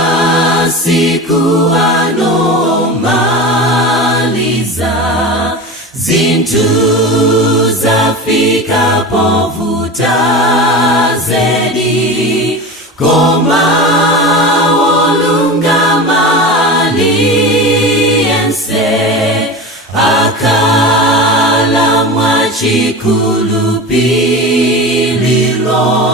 Masiku anomaliza, zintu zafika povuta zedi, koma wolungama aliyense akala mwachikulupililo.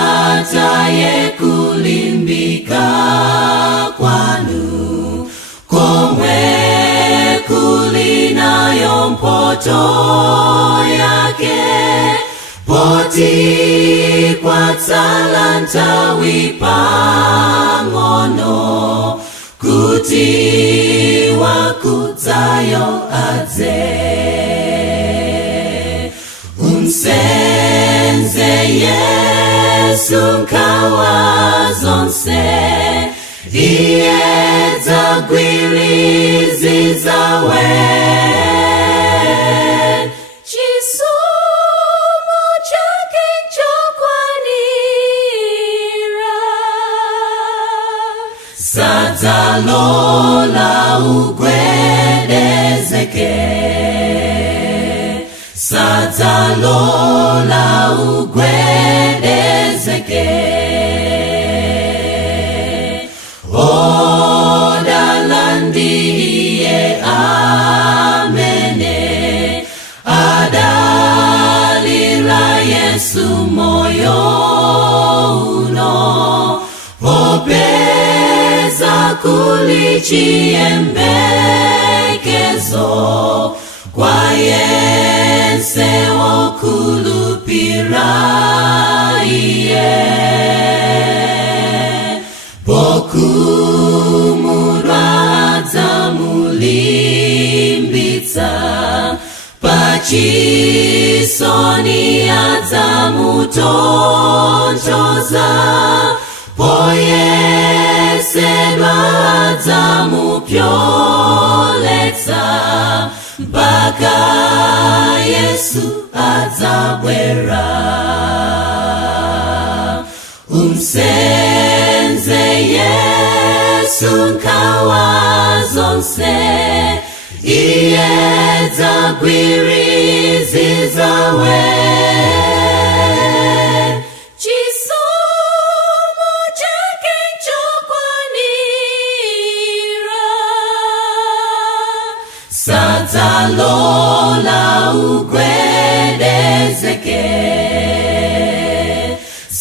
Musataye kulimbika kwanu, komwe kulinayo mpoto yake, poti kwa talanta wipangono, kuti wakutayo adze. Unsenze Yesu nkawa zonse, iye gwirizi zawe. Chisomo chake nchokwanira, sadzalola ugwedezeke, sadzalola ugwedezeke. Odalandiye amene adalira Yesu moyo uno, popeza kulichiyembekezo kwa yense wokulupira iye. Pokumurwadza mulimbitsa, pachisoni adzamutontoza, poyesedwa adzamupyoletsa, mpaka Yesu adzabwera. Umsenze Yesu nkawa zonse, iye gwirizi zawe. Chisomo chake nchokwanira, sadzalola ugwedezeke,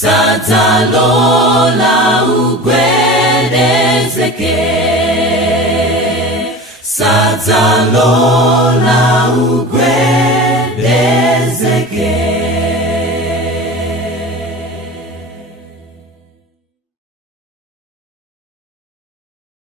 sadzalola ugwedezeke, sadzalola